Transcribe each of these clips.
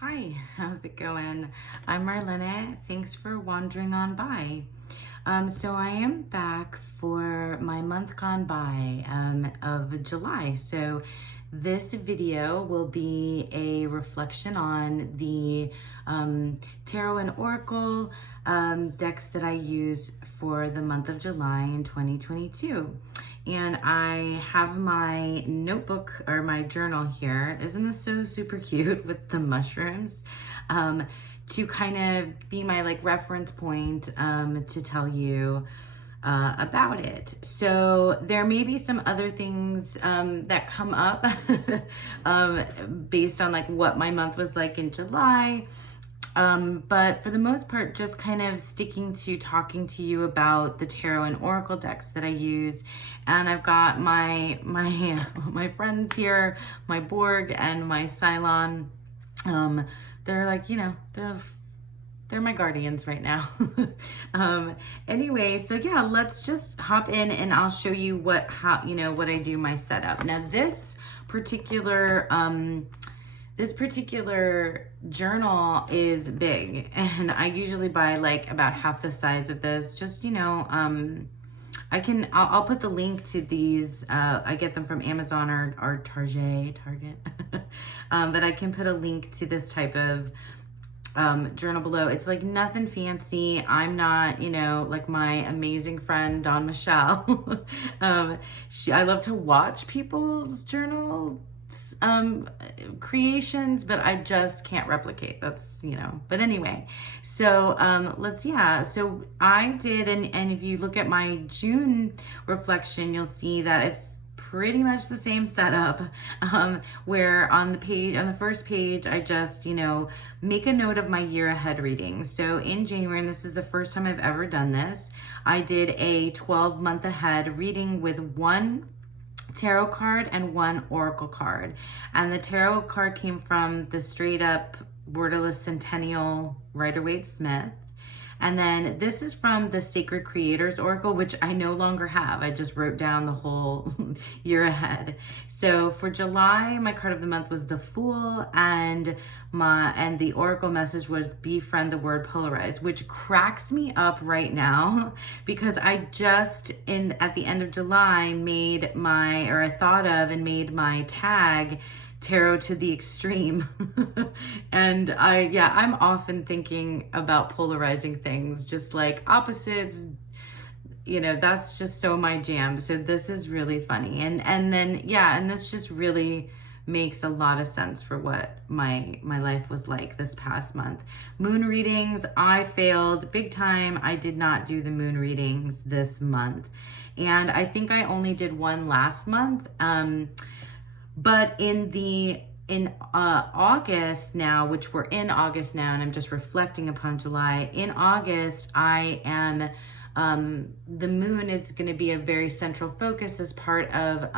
Hi, how's it going? I'm Marlene. Thanks for wandering on by. So I am back for my month gone by of July. So this video will be a reflection on the tarot and oracle decks that I use for the month of July in 2022. And I have my notebook or my journal here. Isn't this so super cute with the mushrooms? To kind of be my reference point to tell you about it. So there may be some other things that come up based on what my month was like in July. But for the most part, just kind of sticking to talking to you about the tarot and oracle decks that I use. And I've got my my friends here, my Borg and my Cylon. They're they're my guardians right now. Anyway, so yeah, let's just hop in and I'll show you what I do my setup. Now this particular journal is big, and I usually buy about half the size of this. Just I'll put the link to these. I get them from Amazon or Target. But I can put a link to this type of journal below. It's nothing fancy. I'm not, like my amazing friend Dawn Michelle. I love to watch people's journal creations, but I just can't replicate. That's, but anyway, so so I did, and if you look at my June reflection, you'll see that it's pretty much the same setup, where on the first page, I just, make a note of my year ahead reading. So in January, and this is the first time I've ever done this, I did a 12-month ahead reading with one tarot card and one oracle card. And the tarot card came from the straight up Borderless Centennial Rider-Waite-Smith. And then this is from the Sacred Creators Oracle, which I no longer have. I just wrote down the whole year ahead. So for July, my card of the month was the Fool, and the oracle message was befriend the word polarized, which cracks me up right now because I just at the end of July made my tag tarot to the extreme. And I'm often thinking about polarizing things, just like opposites, that's just so my jam. So this is really funny. And this just really makes a lot of sense for what my life was like this past month. Moon readings, I failed big time. I did not do the moon readings this month. And I think I only did one last month. But in August now, which we're in August now, and I'm just reflecting upon July. In August, I am, the moon is going to be a very central focus as part of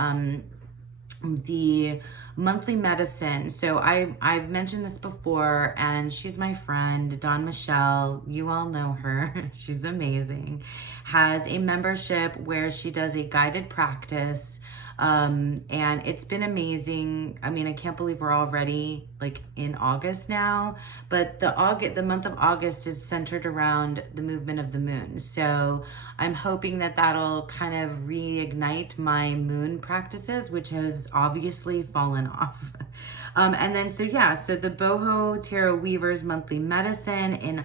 the monthly medicine. So I've mentioned this before, and she's my friend, Dawn Michelle. You all know her. She's amazing. Has a membership where she does a guided practice. And it's been amazing. I mean, I can't believe we're already in August now, but the month of August is centered around the movement of the moon. So I'm hoping that that'll kind of reignite my moon practices, which has obviously fallen off. And then, so the Boho Tarot Weaver's monthly medicine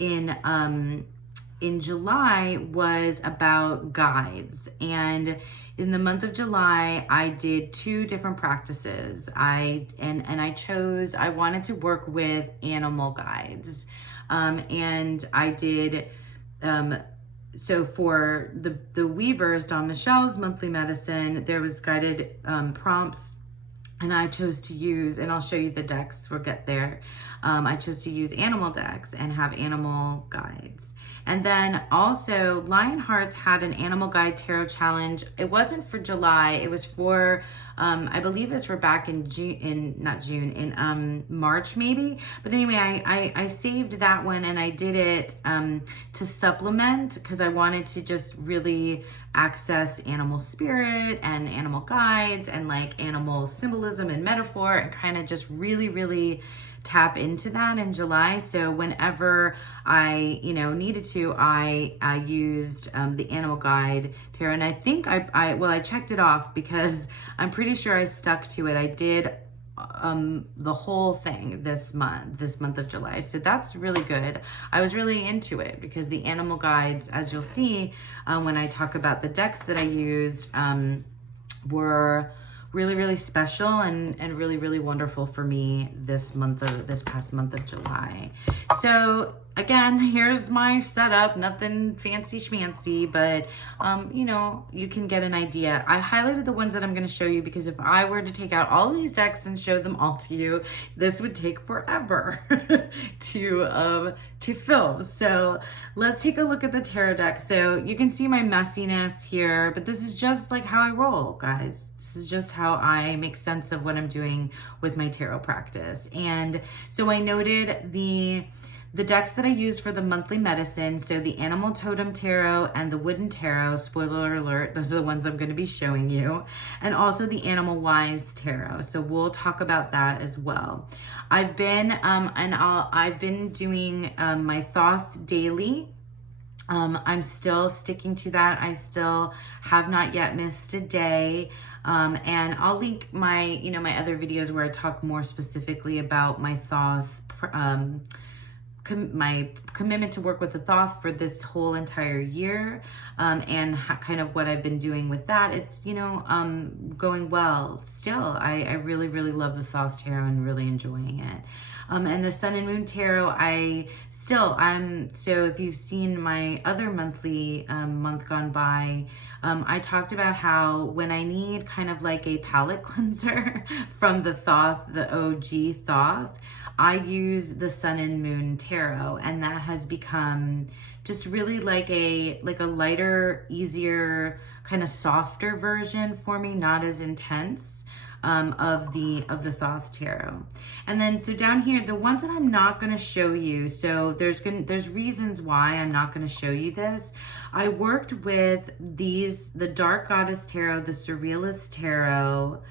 in July was about guides. And in the month of July, I did 2 different practices. I wanted to work with animal guides. And I did, so for the Weavers, Dawn Michelle's monthly medicine, there was guided prompts. And I chose to use, and I'll show you the decks, we'll get there. I chose to use animal decks and have animal guides. And then also Lionhearts had an animal guide tarot challenge. It wasn't for July, it was for, I believe it was for back in March maybe. But anyway, I saved that one and I did it to supplement because I wanted to just really access animal spirit and animal guides and animal symbolism and metaphor and kind of just really, really tap into that in July. So whenever I, needed to, I used the Animal Guide Tarot. And I think I checked it off because I'm pretty sure I stuck to it. I did the whole thing this month of July. So that's really good. I was really into it because the animal guides, as you'll see, when I talk about the decks that I used, were really, really special and really, really wonderful for me this past month of July. So again, here's my setup, nothing fancy schmancy, but you can get an idea. I highlighted the ones that I'm going to show you because if I were to take out all these decks and show them all to you, this would take forever to film. So let's take a look at the tarot deck. So you can see my messiness here, but this is just like how I roll, guys. This is just how I make sense of what I'm doing with my tarot practice. And so I noted the decks that I use for the monthly medicine, so the Animal Totem Tarot and the Wooden Tarot, spoiler alert, those are the ones I'm going to be showing you, and also the Animal Wise Tarot. So we'll talk about that as well. I've been doing my Thoth daily. I'm still sticking to that. I still have not yet missed a day. And I'll link my other videos where I talk more specifically about my Thoth, my commitment to work with the Thoth for this whole entire year, and kind of what I've been doing with that. It's, going well still. I really, really love the Thoth Tarot and really enjoying it. And the Sun and Moon Tarot, so if you've seen my other monthly month gone by, I talked about how when I need kind of like a palette cleanser from the Thoth, the OG Thoth, I use the Sun and Moon Tarot, and that has become just really like a lighter, easier, kind of softer version for me, not as intense of the Thoth Tarot. And then so down here, the ones that I'm not going to show you, so there's reasons why I'm not going to show you this. I worked with the Dark Goddess Tarot, the Surrealist Tarot.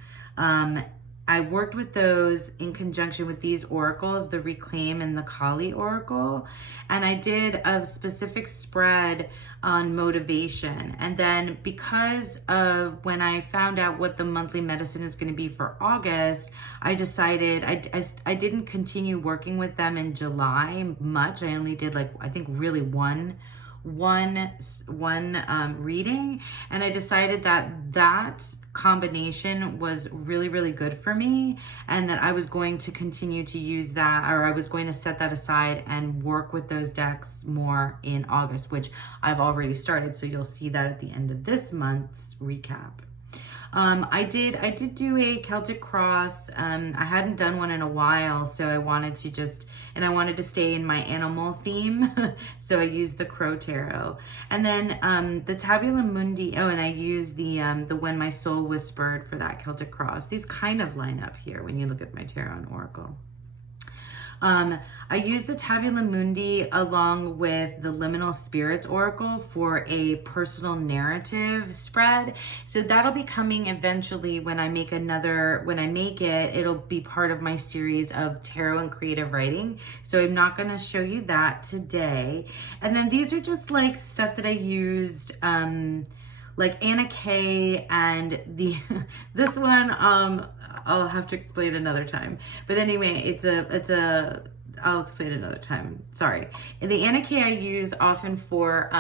I worked with those in conjunction with these oracles, the Reclaim and the Kali Oracle, and I did a specific spread on motivation. And then because of when I found out what the monthly medicine is going to be for August, I decided I didn't continue working with them in July much. I only did I think really one reading, and I decided that combination was really, really good for me, and that I was going to continue to use that, or I was going to set that aside and work with those decks more in August, which I've already started, so you'll see that at the end of this month's recap. I did do a Celtic cross. I hadn't done one in a while, so I wanted to stay in my animal theme. So I used the Crow Tarot. And then, the Tabula Mundi, and I used the When My Soul Whispered for that Celtic cross. These kind of line up here when you look at my tarot and oracle. I use the Tabula Mundi along with the Liminal Spirits Oracle for a personal narrative spread. So that'll be coming eventually when I make it'll be part of my series of tarot and creative writing. So I'm not going to show you that today. And then these are just like stuff that I used, like Anna Kay and this one, I'll have to explain another time. But anyway, I'll explain another time. Sorry. And the Anna Kay I use often for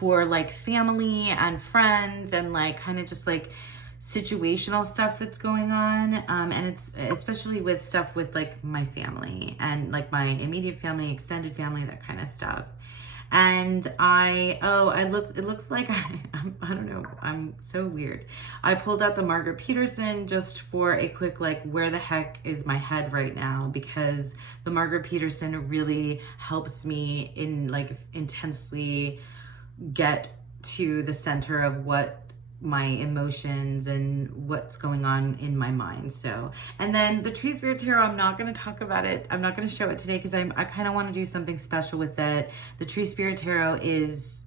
like family and friends and like kind of just like situational stuff that's going on. And it's especially with stuff with like my family and like my immediate family, extended family, that kind of stuff. And it looks like I don't know, I'm so weird. I pulled out the Margaret Peterson just for a quick, like, where the heck is my head right now? Because the Margaret Peterson really helps me intensely get to the center of what my emotions and what's going on in my mind. So, and then the Tree Spirit Tarot, I'm not going to talk about it. I'm not going to show it today because I kind of want to do something special with it. The Tree Spirit Tarot is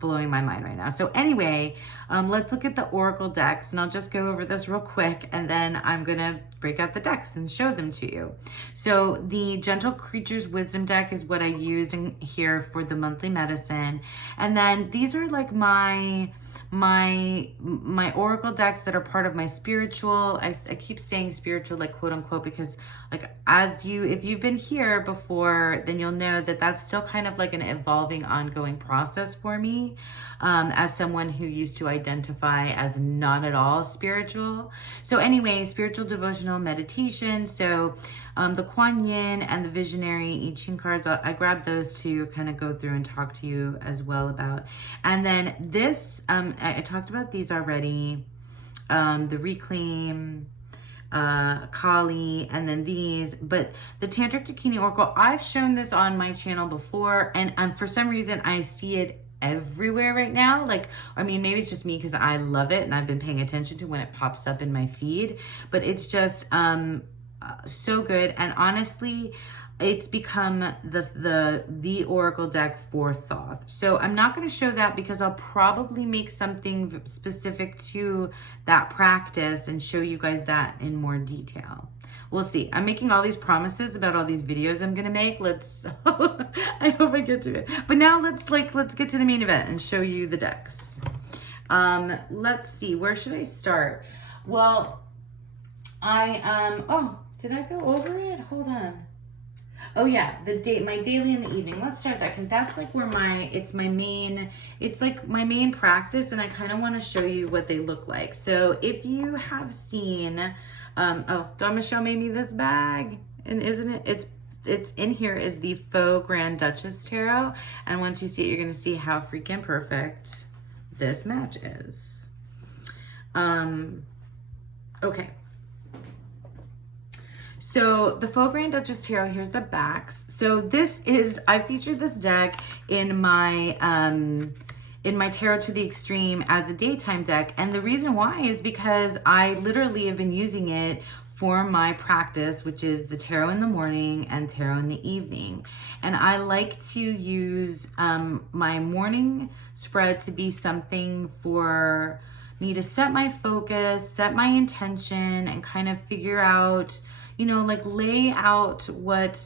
blowing my mind right now. So anyway, let's look at the Oracle decks, and I'll just go over this real quick, and then I'm going to break out the decks and show them to you. So the Gentle Creatures Wisdom deck is what I used in here for the monthly medicine. And then these are like my oracle decks that are part of my spiritual. I keep saying spiritual, like quote unquote, because like if you've been here before, then you'll know that that's still kind of like an evolving, ongoing process for me, as someone who used to identify as not at all spiritual. So anyway, spiritual, devotional, meditation. So the Kuan Yin and the Visionary I Ching cards, I grabbed those to kind of go through and talk to you as well about. And then this, I talked about these already, the Reclaim, Kali, and then these. But the Tantric Dakini Oracle, I've shown this on my channel before, and for some reason I see it everywhere right now. Like, I mean, maybe it's just me because I love it and I've been paying attention to when it pops up in my feed, but it's just so good. And honestly, it's become the oracle deck for Thoth. So I'm not going to show that because I'll probably make something specific to that practice and show you guys that in more detail. We'll see. I'm making all these promises about all these videos I'm going to make. I hope I get to it. But now let's get to the main event and show you the decks. Let's see. Where should I start? Well, did I go over it? Hold on. Oh yeah, my daily and the evening. Let's start that because that's like where it's like my main practice, and I kind of want to show you what they look like. So if you have seen, Dawn Michelle made me this bag, and isn't it? It's in here is the Faux Grand Duchess Tarot, and once you see it, you're gonna see how freaking perfect this match is. Okay. So the Faux Grand Duchess Tarot, here's the backs. So I featured this deck in my Tarot to the Extreme as a daytime deck. And the reason why is because I literally have been using it for my practice, which is the tarot in the morning and tarot in the evening. And I like to use my morning spread to be something for me to set my focus, set my intention, and kind of figure out, like lay out what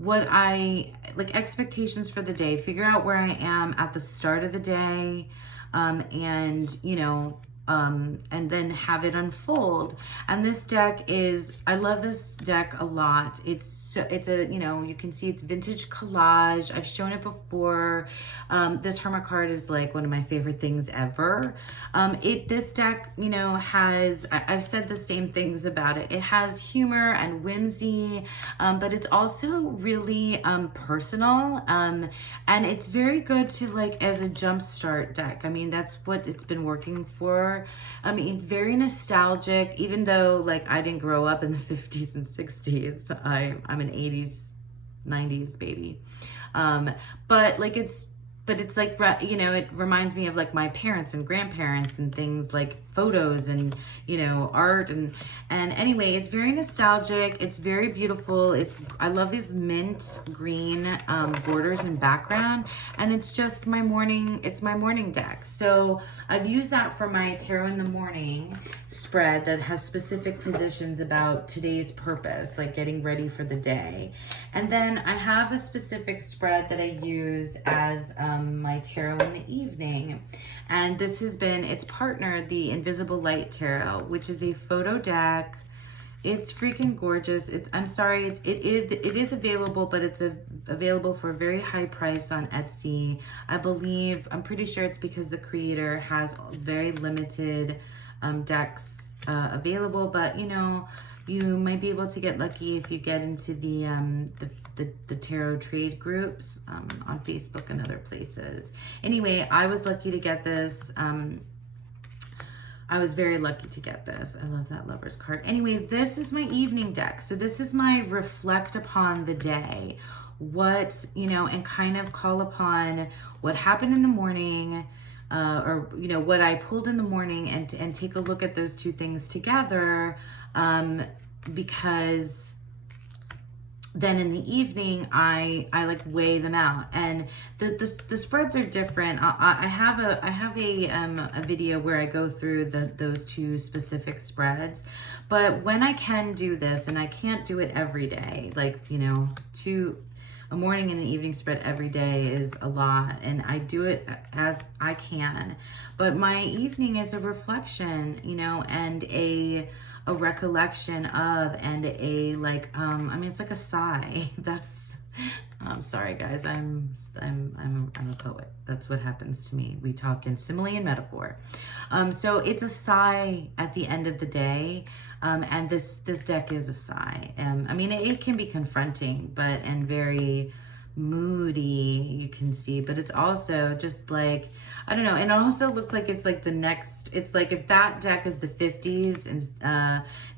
I like, expectations for the day, figure out where I am at the start of the day, and then have it unfold. And this deck I love this deck a lot. It's a, you can see it's vintage collage. I've shown it before. This Hermit card is like one of my favorite things ever. This deck, I've said the same things about it. It has humor and whimsy, but it's also really personal. And it's very good to like as a jumpstart deck. I mean, that's what it's been working for. I mean, it's very nostalgic, even though like I didn't grow up in the 50s and 60s. I'm an 80s, 90s baby. But it's like, it reminds me of like my parents and grandparents and things like photos and, art and anyway, it's very nostalgic. It's very beautiful. I love these mint green borders and background, and it's just my morning deck. So I've used that for my tarot in the morning spread that has specific positions about today's purpose, like getting ready for the day. And then I have a specific spread that I use as my tarot in the evening, and this has been its partner, the Invisible Light Tarot, which is a photo deck. It's freaking gorgeous. It is available, but it's available for a very high price on Etsy. I'm pretty sure it's because the creator has very limited decks available, but you might be able to get lucky if you get into the tarot trade groups on Facebook and other places. Anyway, I was lucky to get this. I was very lucky to get this. I love that Lover's card. Anyway, this is my evening deck. So this is my reflect upon the day. And kind of call upon what happened in the morning, or what I pulled in the morning, and take a look at those two things together, because then in the evening, I like weigh them out, and the spreads are different. I have a video where I go through those two specific spreads, but when I can do this, and I can't do it every day, like, you know, a morning and an evening spread every day is a lot, and I do it as I can. But my evening is a reflection, you know, and a recollection of, and a like, I mean, it's like a sigh. I'm sorry guys, I'm a poet. That's what happens to me. We talk in simile and metaphor. So it's a sigh at the end of the day. And this deck is a sigh. I mean, it can be confronting, and very moody, you can see, but it's also just like, I don't know, and it also looks like it's like the next, it's like if that deck is the 50s and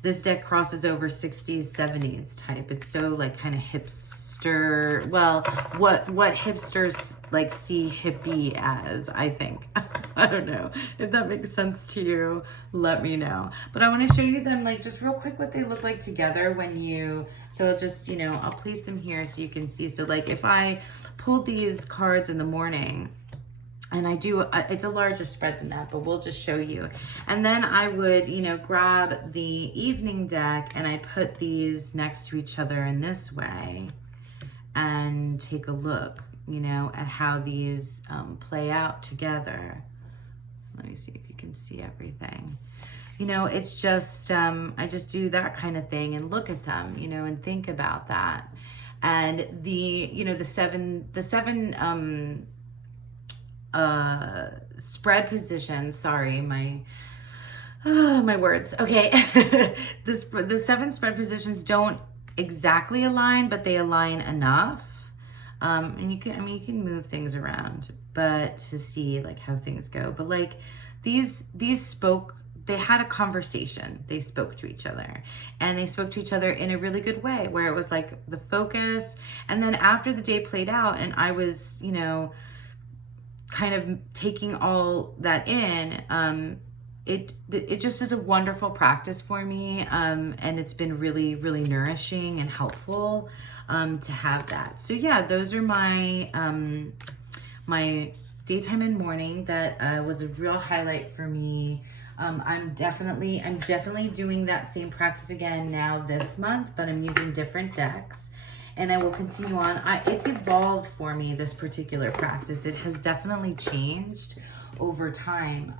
this deck crosses over 60s, 70s type. It's so like kind of hipster, well, what hipsters like see hippie as, I think. I don't know if that makes sense to you, let me know. But I want to show you them like just real quick what they look like together when you, so just, you know, I'll place them here so you can see. So like if I pulled these cards in the morning, and I do, it's a larger spread than that, but we'll just show you. And then I would, you know, grab the evening deck and I put these next to each other in this way and take a look, you know, at how these play out together. Let me see if you can see everything. You know, it's just, I just do that kind of thing and look at them, you know, and think about that. And the, you know, the seven spread positions, sorry, my words. Okay. The 7 spread positions don't exactly align, but they align enough. And you can move things around, but to see like how things go. But like these they had a conversation. They spoke to each other, and they spoke to each other in a really good way, where it was like the focus. And then after the day played out and I was, you know, kind of taking all that in, it just is a wonderful practice for me, and it's been really, really nourishing and helpful to have that. So yeah, those are my my daytime and morning. That was a real highlight for me. I'm definitely doing that same practice again now this month, but I'm using different decks. And I will continue on. It's evolved for me, this particular practice. It has definitely changed over time.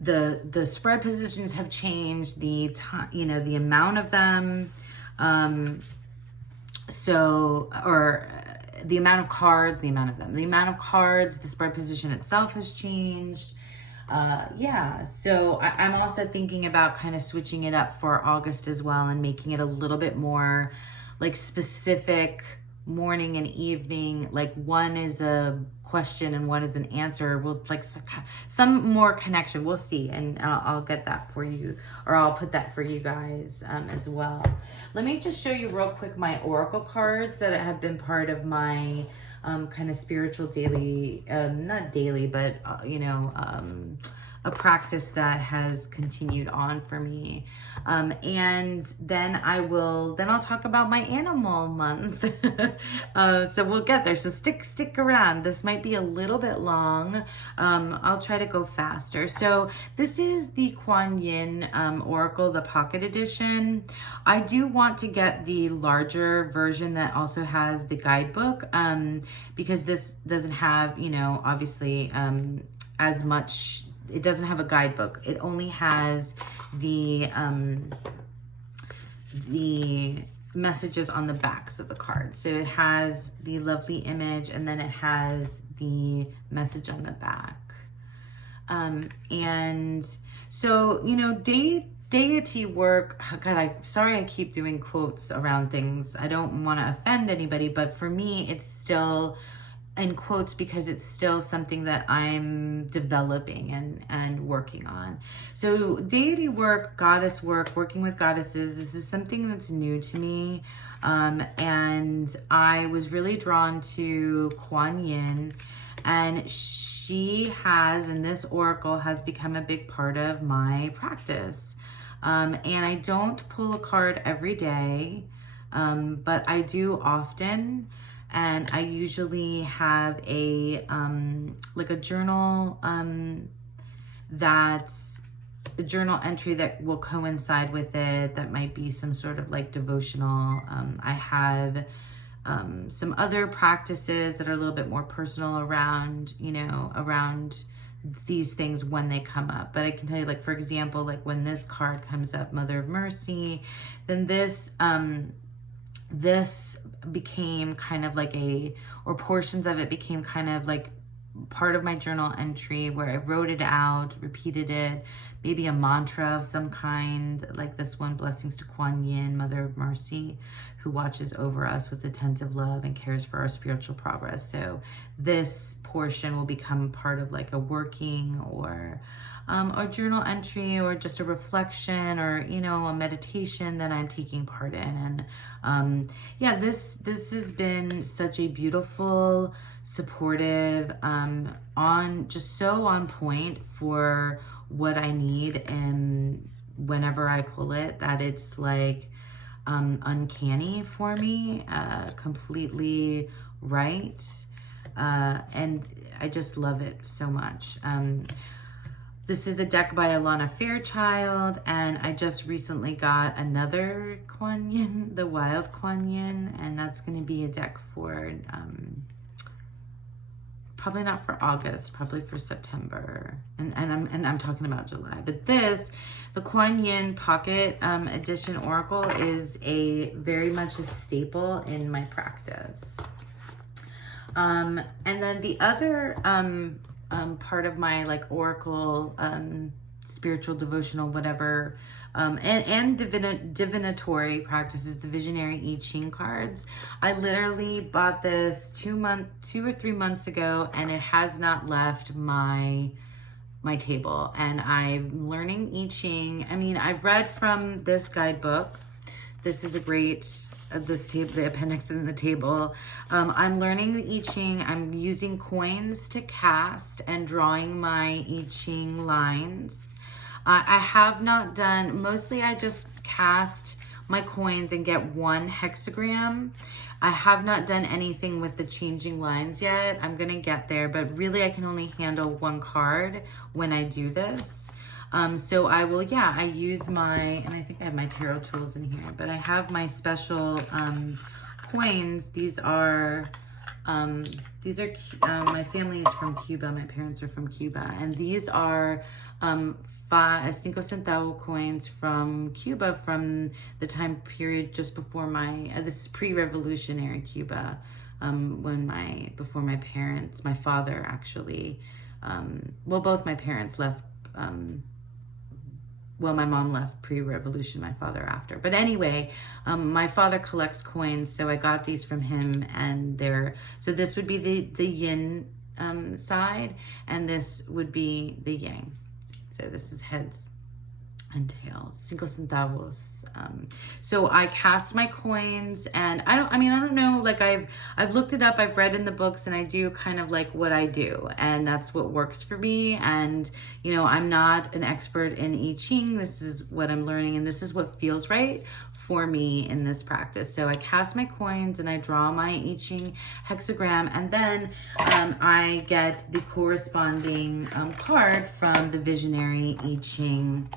The spread positions have changed, the time, you know, the amount of them, the amount of cards, the amount of cards, the spread position itself has changed. Yeah, so I'm also thinking about kind of switching it up for August as well, and making it a little bit more like specific morning and evening. Like one is a question and one is an answer. We'll like some more connection. We'll see, and I'll get that for you, or I'll put that for you guys as well. Let me just show you real quick my oracle cards that have been part of my kind of spiritual daily, not daily, but you know, a practice that has continued on for me. And then I'll talk about my animal month. So we'll get there. So stick around. This might be a little bit long. I'll try to go faster. So this is the Kuan Oracle, the Pocket Edition. I do want to get the larger version that also has the guidebook, because this doesn't have, you know, obviously as much. It doesn't have a guidebook. It only has the messages on the backs of the cards. So it has the lovely image, and then it has the message on the back. And so, you know, deity work, God, sorry I keep doing quotes around things. I don't want to offend anybody, but for me, it's still in quotes because it's still something that I'm developing and working on. So deity work, goddess work, working with goddesses, this is something that's new to me. And I was really drawn to Kuan Yin, and she has, and this oracle has become a big part of my practice. And I don't pull a card every day, but I do often. And I usually have a like a journal that's a journal entry that will coincide with it. That might be some sort of like devotional. I have some other practices that are a little bit more personal around, you know, around these things when they come up. But I can tell you, like, for example, like when this card comes up, Mother of Mercy, then this became kind of like or portions of it became kind of like part of my journal entry where I wrote it out, repeated it, maybe a mantra of some kind, like this one, blessings to Kuan, Mother of Mercy, who watches over us with attentive love and cares for our spiritual progress. So this portion will become part of like a working or journal entry or just a reflection or, you know, a meditation that I'm taking part in. And yeah, this has been such a beautiful, supportive, just so on point for what I need, and whenever I pull it, that it's like uncanny for me, completely right, and I just love it so much. This is a deck by Alana Fairchild, and I just recently got another Kuan Yin, the Wild Kuan Yin, and that's going to be a deck for probably not for August, probably for September, and I'm talking about July. But this, the Kuan Yin Pocket Edition Oracle, is very much a staple in my practice. And then the other part of my like Oracle, spiritual, devotional, whatever, and divinatory practices, the Visionary I Ching cards. I literally bought this 2 or 3 months ago, and it has not left my table. And I'm learning I Ching. I mean, I've read from this guidebook. This is a great, this table, the appendix in the table. I'm learning the I Ching. I'm using coins to cast and drawing my I Ching lines. I have not done, mostly I just cast my coins and get one hexagram. I have not done anything with the changing lines yet. I'm gonna get there, but really I can only handle one card when I do this. So I will, I use and I think I have my tarot tools in here, but I have my special coins. These are my family is from Cuba. My parents are from Cuba, and these are 5 centavo coins from Cuba from the time period just before this is pre-revolutionary Cuba, before my parents, my father actually, both my parents left, my mom left pre-revolution, my father after. But anyway, my father collects coins, so I got these from him, and so this would be the yin side, and this would be the yang. So this is heads and tails, 5 centavos. So I cast my coins, and I don't know, like I've looked it up, I've read in the books, and I do kind of like what I do, and that's what works for me. And, you know, I'm not an expert in I Ching. This is what I'm learning, and this is what feels right for me in this practice. So I cast my coins and I draw my I Ching hexagram, and then I get the corresponding card from the Visionary I Ching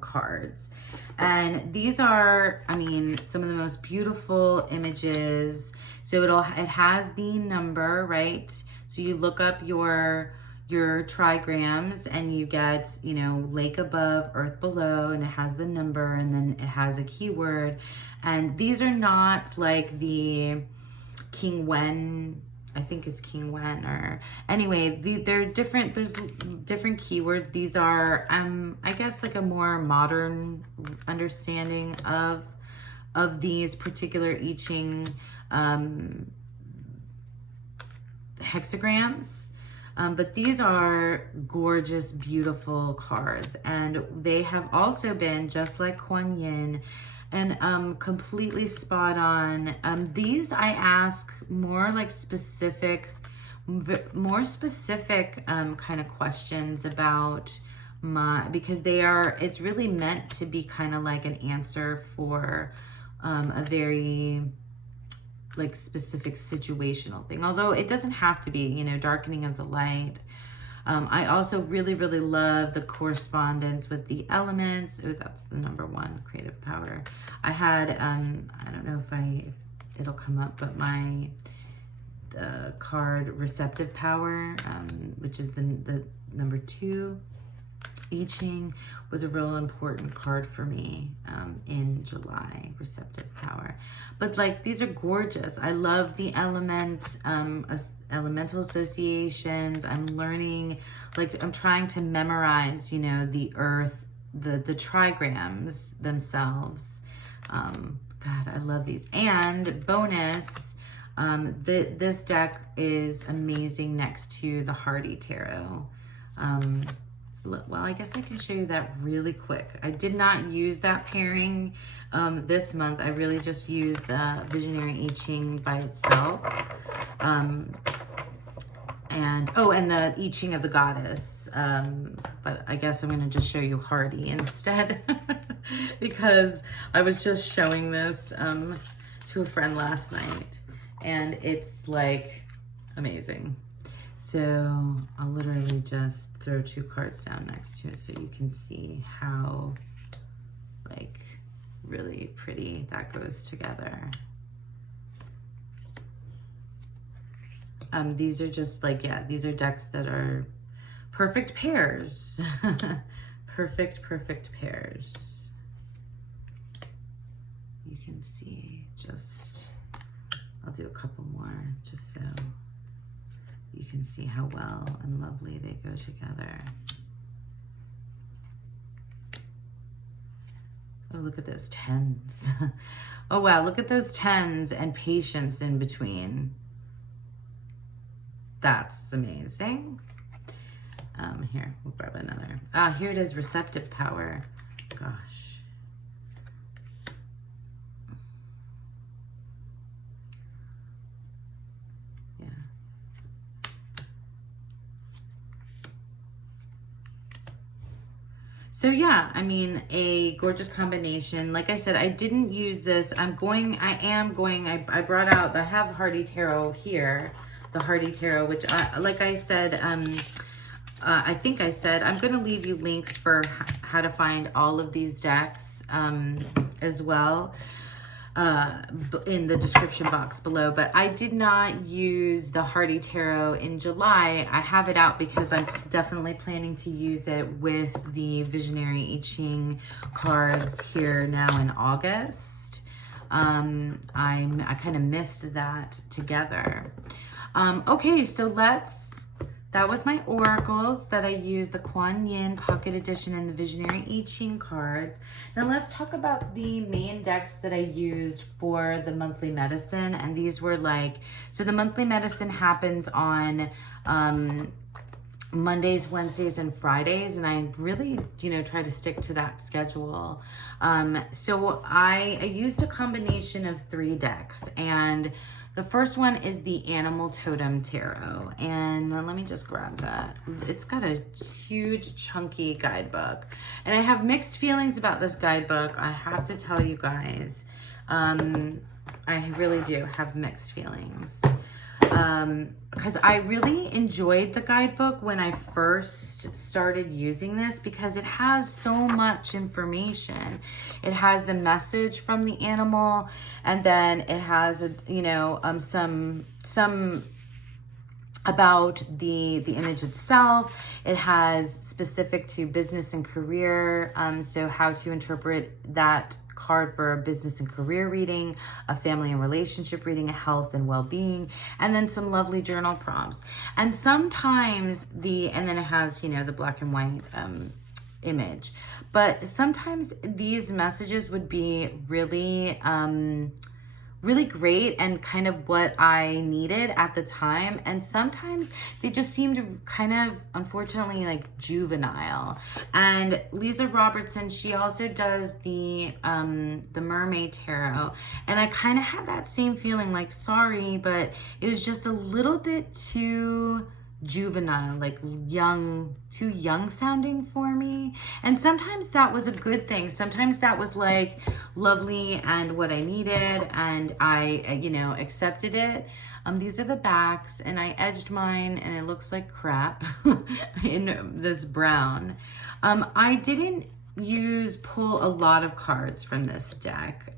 cards. And these are, some of the most beautiful images. So it has the number, right? So you look up your trigrams, and you get, you know, lake above, earth below, and it has the number, and then it has a keyword. And these are not like the King Wen, I think it's King Wen, or anyway, they're different. There's different keywords. These are, I guess, like a more modern understanding of these particular I Ching hexagrams. But these are gorgeous, beautiful cards, and they have also been, just like Kuan Yin, and completely spot on. These I ask more like specific kind of questions about because it's really meant to be kind of like an answer for a very like specific situational thing. Although it doesn't have to be, darkening of the light. I also really, really love the correspondence with the elements. Oh, that's the number one, creative power. I had, I don't know if it'll come up, but the card receptive power, which is the number 2. I Ching was a real important card for me in July, receptive power. But like, these are gorgeous. I love the elemental associations. I'm learning, like I'm trying to memorize, the earth, the trigrams themselves. God, I love these. And bonus, this deck is amazing next to the Hardy Tarot. Well, I guess I can show you that really quick. I did not use that pairing this month. I really just used the Visionary I Ching by itself. And the I Ching of the Goddess. But I guess I'm going to just show you Hardy instead because I was just showing this to a friend last night and it's like amazing. So I'll literally just throw 2 cards down next to it so you can see how like really pretty that goes together. These are just like, these are decks that are perfect pairs. perfect pairs. You can see I'll do a couple more just so you can see how well and lovely they go together. Oh, look at those 10s. Oh, wow, look at those 10s and patience in between. That's amazing. Here, we'll grab another. Here it is, receptive power. Gosh. So yeah, I mean, a gorgeous combination. Like I said, I didn't use this. I brought out, I have Hardy Tarot here, the Hardy Tarot, which like I said, I think I said, I'm going to leave you links for how to find all of these decks as well in the description box below. But I did not use the Hardy Tarot in July. I have it out because I'm definitely planning to use it with the Visionary I Ching cards here now in August. I kind of missed that together. Okay, so that was my oracles that I used, the Kuan Yin Pocket Edition and the Visionary I Ching cards. Now let's talk about the main decks that I used for the monthly medicine. And these were so the monthly medicine happens on Mondays, Wednesdays, and Fridays. And I really, try to stick to that schedule. So I used a combination of 3 decks, and the first one is the Animal Totem Tarot, and let me just grab that. It's got a huge, chunky guidebook, and I have mixed feelings about this guidebook. I have to tell you guys, I really do have mixed feelings. Because I really enjoyed the guidebook when I first started using this because it has so much information. It has the message from the animal, and then it has some about the image itself. It has specific to business and career, so how to interpret that card for a business and career reading, a family and relationship reading, a health and well-being, and then some lovely journal prompts. And sometimes and then it has, the black and white image. But sometimes these messages would be really, really great and kind of what I needed at the time. And sometimes they just seemed kind of, unfortunately, like juvenile. And Lisa Robertson, she also does the Mermaid Tarot. And I kind of had that same feeling, like, sorry, but it was just a little bit too juvenile, like young, too young sounding for me. And sometimes that was a good thing. Sometimes that was like lovely and what I needed, and I, you know, accepted it. These are the backs, and I edged mine, and it looks like crap in this brown. I didn't pull a lot of cards from this deck.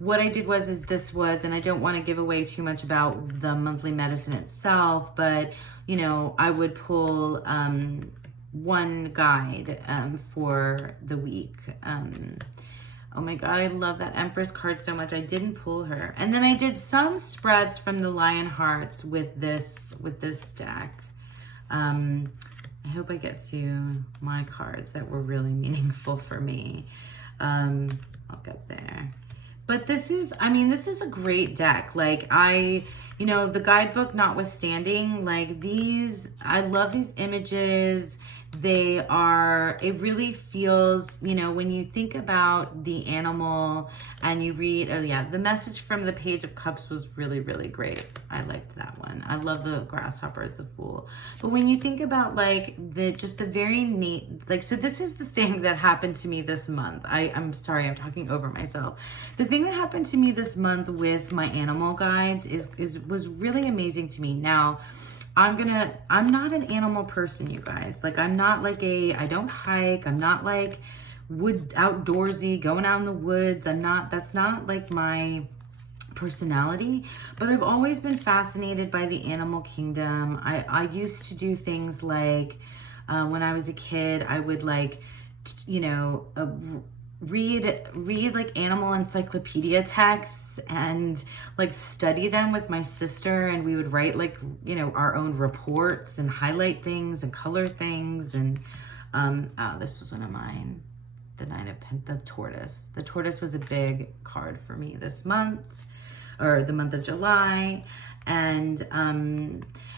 What I did was, and I don't want to give away too much about the monthly medicine itself, but, you know, I would pull one guide for the week. Oh my God, I love that Empress card so much. I didn't pull her. And then I did some spreads from the Lion Hearts with this deck. I hope I get to my cards that were really meaningful for me. I'll get there. But this is a great deck. Like, you know, the guidebook notwithstanding, like I love these images. It really feels, you know, when you think about the animal and you read, oh yeah, the message from the Page of Cups was really, really great. I liked that one. I love the grasshopper as the fool. But when you think about like just the very neat, like, so this is the thing that happened to me this month. I'm sorry, I'm talking over myself. The thing that happened to me this month with my animal guides was really amazing to me. Now, I'm not an animal person, you guys. Like, I'm not like I don't hike. I'm not like outdoorsy, going out in the woods. That's not like my personality, but I've always been fascinated by the animal kingdom. I used to do things like, when I was a kid, I would like, you know, read like animal encyclopedia texts and like study them with my sister, and we would write like, you know, our own reports and highlight things and color things. And this was one of mine, the Tortoise. The Tortoise was a big card for me this month, or the month of July. And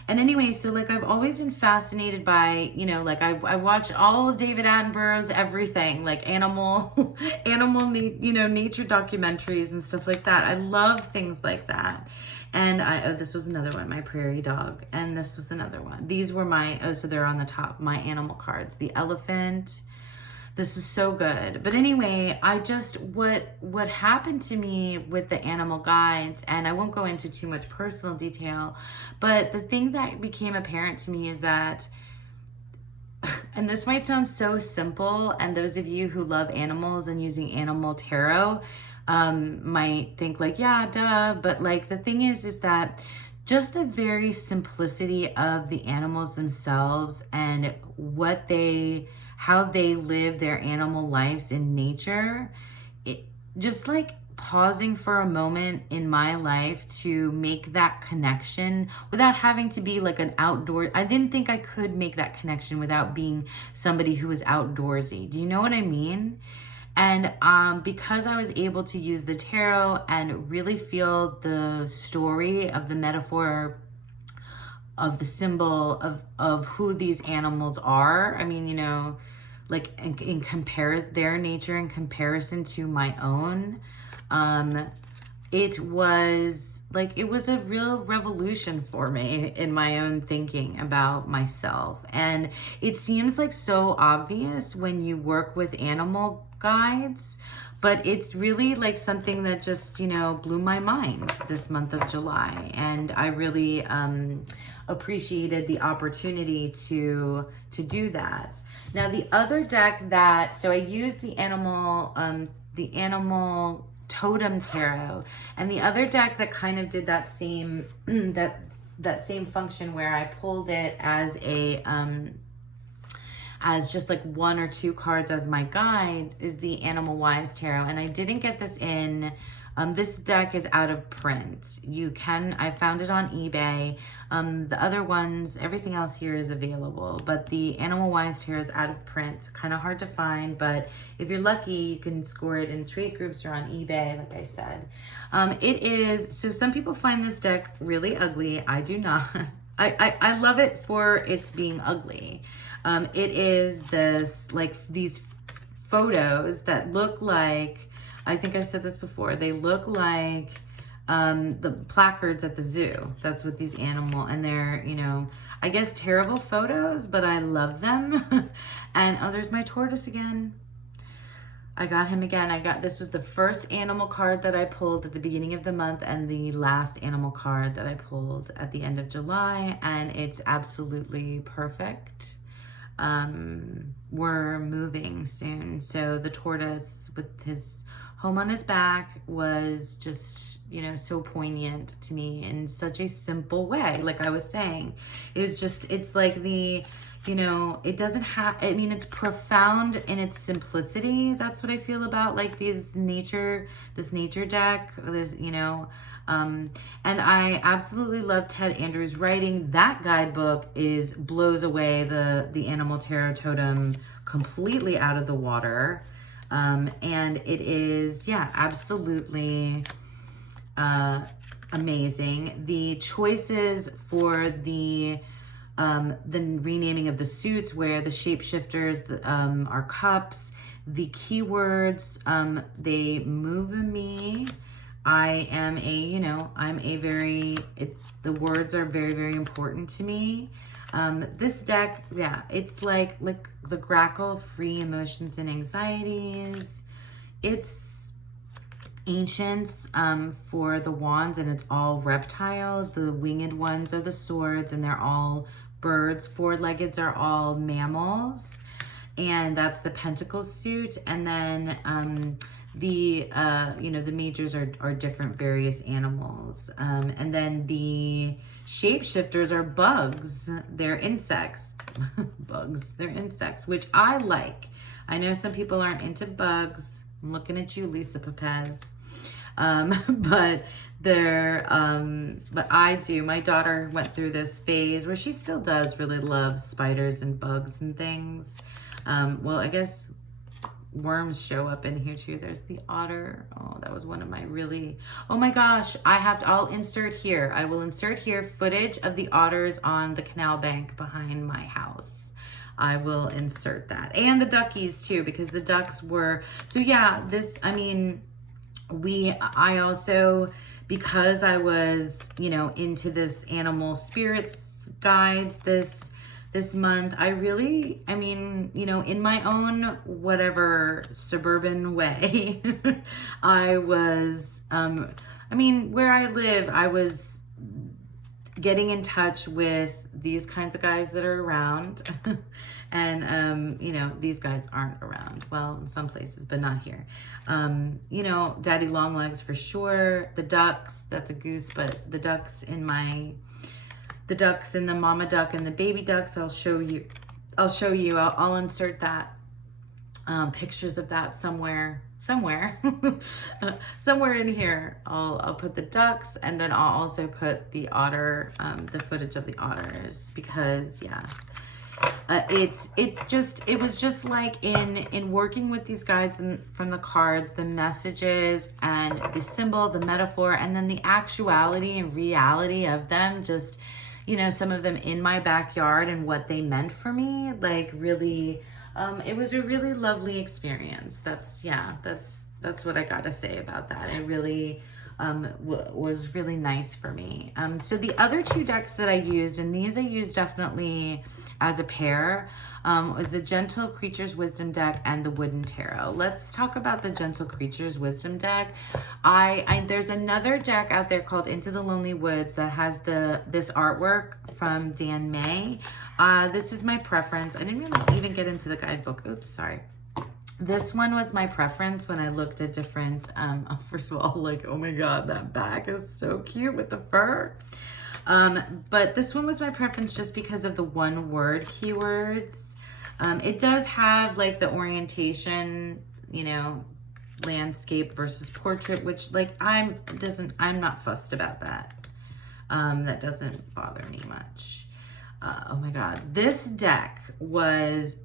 anyway, so like I've always been fascinated by, you know, like I watch all of David Attenborough's everything, like animal, you know, nature documentaries and stuff like that. I love things like that. And this was another one, my prairie dog. And this was another one. These were so they're on the top, my animal cards. The elephant. This is so good. But anyway, what happened to me with the animal guides, and I won't go into too much personal detail, but the thing that became apparent to me is that, and this might sound so simple, and those of you who love animals and using animal tarot might think like, yeah, duh, but like the thing is that just the very simplicity of the animals themselves and how they live their animal lives in nature, just like pausing for a moment in my life to make that connection without having to be like an outdoor. I didn't think I could make that connection without being somebody who was outdoorsy. Do you know what I mean? And because I was able to use the tarot and really feel the story of the metaphor of the symbol of who these animals are. I mean, you know, like in compare their nature in comparison to my own. It was a real revolution for me in my own thinking about myself. And it seems like so obvious when you work with animal guides, but it's really like something that just, you know, blew my mind this month of July. And I really appreciated the opportunity to do that. Now the other deck so I used the animal Totem tarot, and the other deck that kind of did that same that same function where I pulled it as as just like one or two cards as my guide is the Animal Wise Tarot. And I didn't get this in, this deck is out of print. I found it on eBay. The other ones, everything else here is available, but the Animal Wise Tarot is out of print. Kind of hard to find, but if you're lucky, you can score it in trade groups or on eBay, like I said. So some people find this deck really ugly. I do not. I love it for its being ugly. It is these photos that look like, I think I've said this before, they look like the placards at the zoo. That's what these and they're, I guess terrible photos, but I love them. And oh, there's my tortoise again. I got him again. This was the first animal card that I pulled at the beginning of the month and the last animal card that I pulled at the end of July, and it's absolutely perfect. We're moving soon, so the tortoise with his home on his back was just, so poignant to me in such a simple way. Like I was saying, it's like it doesn't have, it's profound in its simplicity. That's what I feel about like this nature deck, and I absolutely love Ted Andrews' writing. That guidebook blows away the animal tarot totem completely out of the water. And it is, absolutely amazing. The choices for the renaming of the suits, where the shapeshifters are cups, the keywords, they move me. I am the words are very, very important to me. This deck, it's like the grackle, free emotions and anxieties. It's ancients for the wands, and it's all reptiles. The winged ones are the swords, and they're all birds. Four-leggeds are all mammals, and that's the pentacle suit. And then the majors are different various animals. And then the shapeshifters are bugs. They're insects. Bugs. They're insects, which I like. I know some people aren't into bugs. I'm looking at you, Lisa Pepez. But I do. My daughter went through this phase where she still does really love spiders and bugs and things. Well, I guess worms show up in here too. There's the otter. Oh, that was one of my oh my gosh, I'll insert here. I will insert here footage of the otters on the canal bank behind my house. I will insert that. And the duckies too, because the ducks were, I also, because I was, into this animal spirits guides this month, I really, in my own whatever suburban way, I was, where I live, I was getting in touch with these kinds of guys that are around. And, these guys aren't around. Well, in some places, but not here. Daddy Longlegs for sure. The ducks, that's a goose, but the ducks in the mama duck and the baby ducks, I'll show you. I'll insert that, pictures of that somewhere, somewhere in here. I'll put the ducks, and then I'll also put the otter, the footage of the otters, because it was just like in working with these guides and from the cards, the messages and the symbol, the metaphor, and then the actuality and reality of them, just, some of them in my backyard and what they meant for me, like really, it was a really lovely experience. That's what I gotta say about that. It really was really nice for me. So the other two decks that I used, and these I used definitely as a pair, was the Gentle Creatures Wisdom deck and the Wooden Tarot. Let's talk about the Gentle Creatures Wisdom deck. There's another deck out there called Into the Lonely Woods that has this artwork from Dan May. This is my preference. I didn't really even get into the guidebook. Oops, sorry. This one was my preference when I looked at different, first of all, like, oh my God, that back is so cute with the fur. But this one was my preference just because of the one word keywords. It does have like the orientation, landscape versus portrait, which like I'm not fussed about that. That doesn't bother me much. Oh my God, this deck was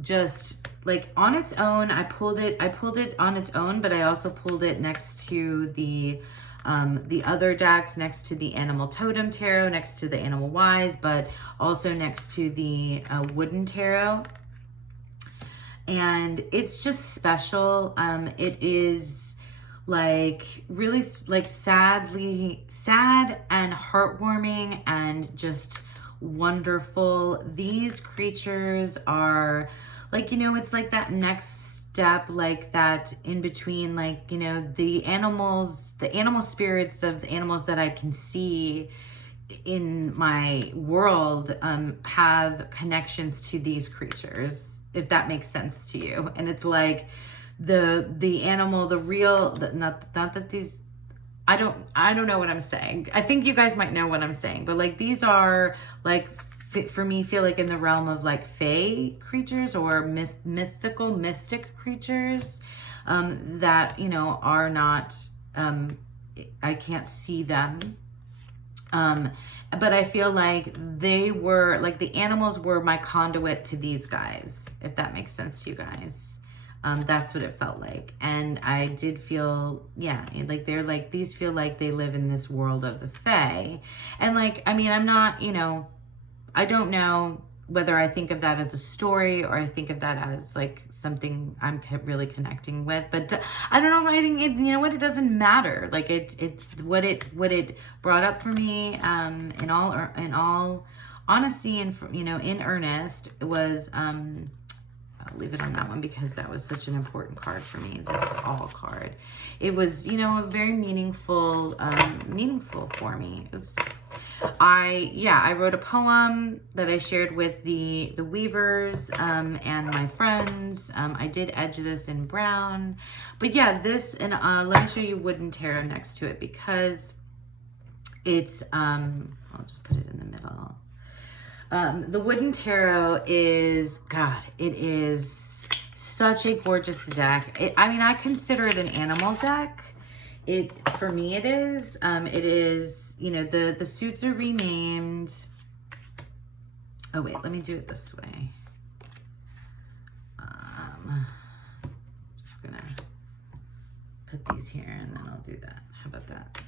just like on its own. I pulled it on its own, but I also pulled it next to the other decks, next to the Animal Totem Tarot, next to the Animal Wise, but also next to the Wooden Tarot. And it's just special. It is like really like sad and heartwarming and just wonderful. These creatures are like, you know, it's like that next step, like that in between, like, you know, the animal spirits of the animals that I can see in my world have connections to these creatures, if that makes sense to you. And it's like the animal, the real, not that these, I don't know what I'm saying. I think you guys might know what I'm saying, but like these are like, for me, feel like in the realm of like fae creatures or mythical, mystic creatures that, you know, are not, I can't see them. But I feel like they were, like the animals were my conduit to these guys, if that makes sense to you guys. That's what it felt like. And I did feel, yeah, like they're like, these feel like they live in this world of the fae. And like, I mean, I'm not, you know, I don't know whether I think of that as a story or I think of that as like something I'm really connecting with, but I don't know if I think it, you know what, it doesn't matter. Like it's what it brought up for me, in all honesty and, you know, in earnest, it was, I'll leave it on that one because that was such an important card for me, this all card. It was, you know, very meaningful for me. Oops. I wrote a poem that I shared with the weavers and my friends. I did edge this in brown, but yeah, this, and let me show you wooden tarot next to it because it's I'll just put it in the middle. The wooden tarot is, God, it is such a gorgeous deck. I mean, I consider it an animal deck. For me, it is. It is, you know, the suits are renamed. Oh, wait, let me do it this way. Just gonna put these here and then I'll do that. How about that?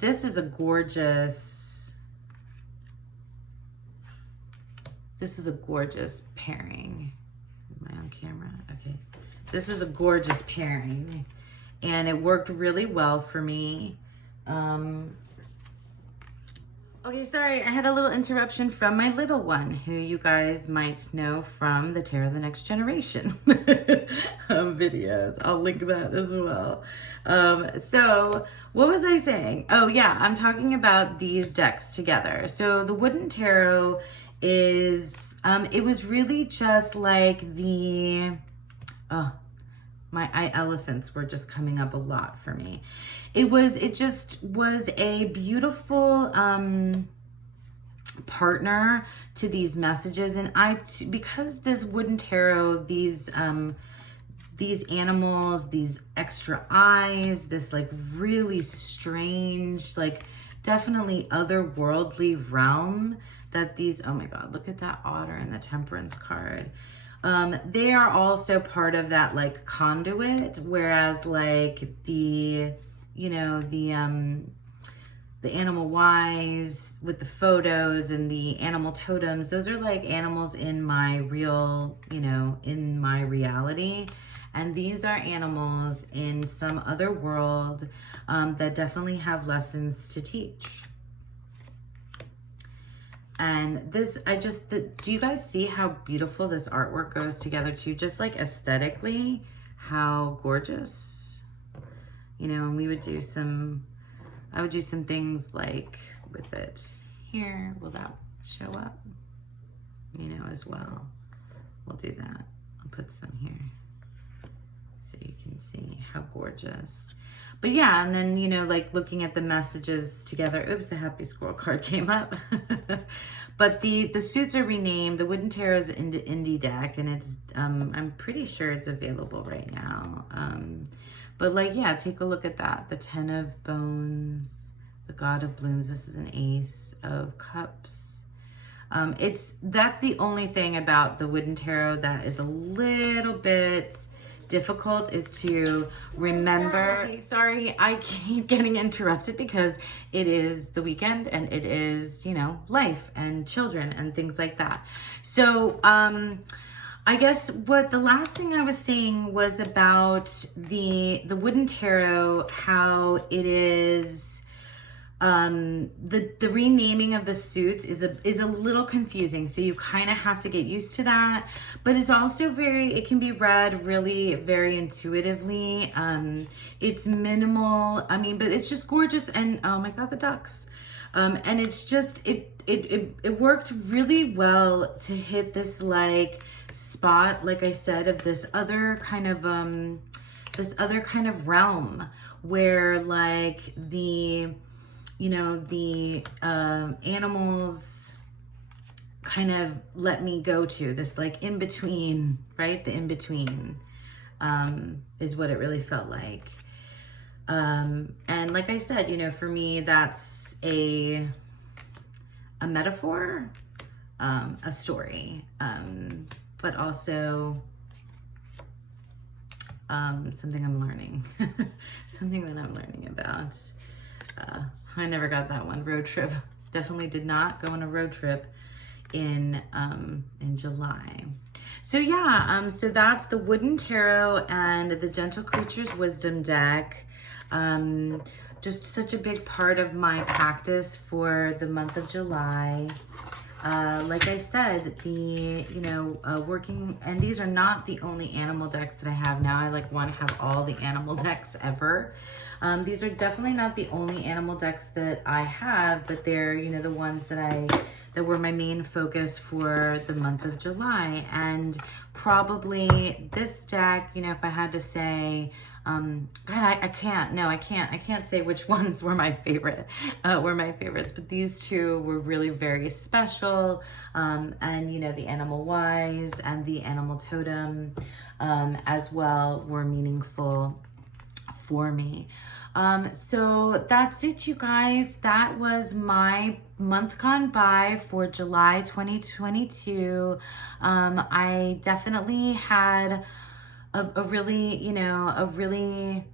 This is a gorgeous pairing. Am I on camera? Okay. This is a gorgeous pairing. And it worked really well for me. Okay, sorry, I had a little interruption from my little one, who you guys might know from the Tarot of the Next Generation videos. I'll link that as well. So what was I saying? Oh yeah, I'm talking about these decks together. So the wooden tarot is, it was really just like the, my eye elephants were just coming up a lot for me. It just was a beautiful partner to these messages. And because this wooden tarot, these animals, these extra eyes, this like really strange, like definitely otherworldly realm that these, oh my God, look at that otter and the temperance card. They are also part of that like conduit, whereas like the, you know, the animal wise with the photos and the animal totems, those are like animals in my real, you know, in my reality. And these are animals in some other world that definitely have lessons to teach. And this, do you guys see how beautiful this artwork goes together too? Just like aesthetically, how gorgeous. You know, and I would do some things like with it here. Will that show up? You know, as well. We'll do that. I'll put some here so you can see how gorgeous. But yeah, and then, you know, like looking at the messages together. Oops, the happy squirrel card came up. But the suits are renamed. The wooden tarot is an indie deck, and it's I'm pretty sure it's available right now. But like, yeah, take a look at that. The 10 of Bones, the God of Blooms. This is an Ace of Cups. That's the only thing about the wooden tarot that is a little bit difficult, is to remember. Okay, sorry, I keep getting interrupted because it is the weekend and it is, you know, life and children and things like that. So I guess what the last thing I was saying was about the wooden tarot, how it is the renaming of the suits is a little confusing, so you kind of have to get used to that, but it's also it can be read really very intuitively. It's minimal, I mean, but it's just gorgeous. And oh my god, the ducks. And it's just it worked really well to hit this like spot, like I said, of this other kind of realm where like the animals kind of let me go to this like in between, right? The in between is what it really felt like. And like I said, for me, that's a metaphor, a story, but also something I'm learning, something that I'm learning about. I never got that one. Road trip. Definitely did not go on a road trip in July. So yeah, so that's the Wooden Tarot and the Gentle Creatures Wisdom deck. Just such a big part of my practice for the month of July. Like I said, working, and these are not the only animal decks that I have now. I like want to have all the animal decks ever. These are definitely not the only animal decks that I have, but they're, the ones that were my main focus for the month of July. And probably this deck, if I had to say, God, I can't say which ones were my favorites, but these two were really very special. And the Animal Wise and the Animal Totem, as well, were meaningful for me. So that's it, you guys. That was my month gone by for July 2022. I definitely had a really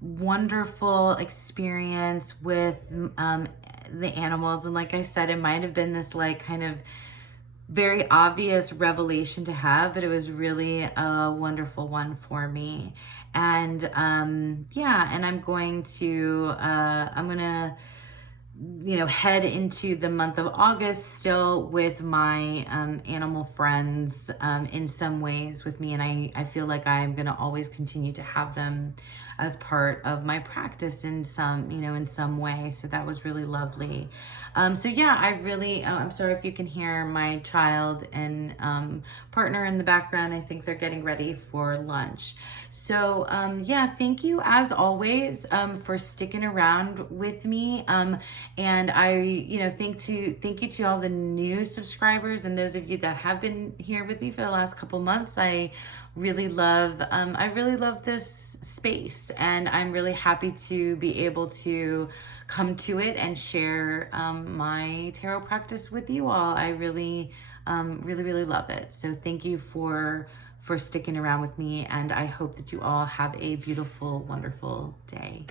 wonderful experience with the animals. And like I said, it might have been this like kind of very obvious revelation to have, but it was really a wonderful one for me. And and I'm going to head into the month of August still with my animal friends in some ways with me, and I feel like I'm going to always continue to have them as part of my practice in some way. So that was really lovely. So yeah, I'm sorry if you can hear my child and partner in the background. I think they're getting ready for lunch. So thank you as always for sticking around with me. And I, thank you to all the new subscribers and those of you that have been here with me for the last couple months. I really love this space, and I'm really happy to be able to come to it and share my tarot practice with you all. I really love it. So thank you for sticking around with me, and I hope that you all have a beautiful, wonderful day.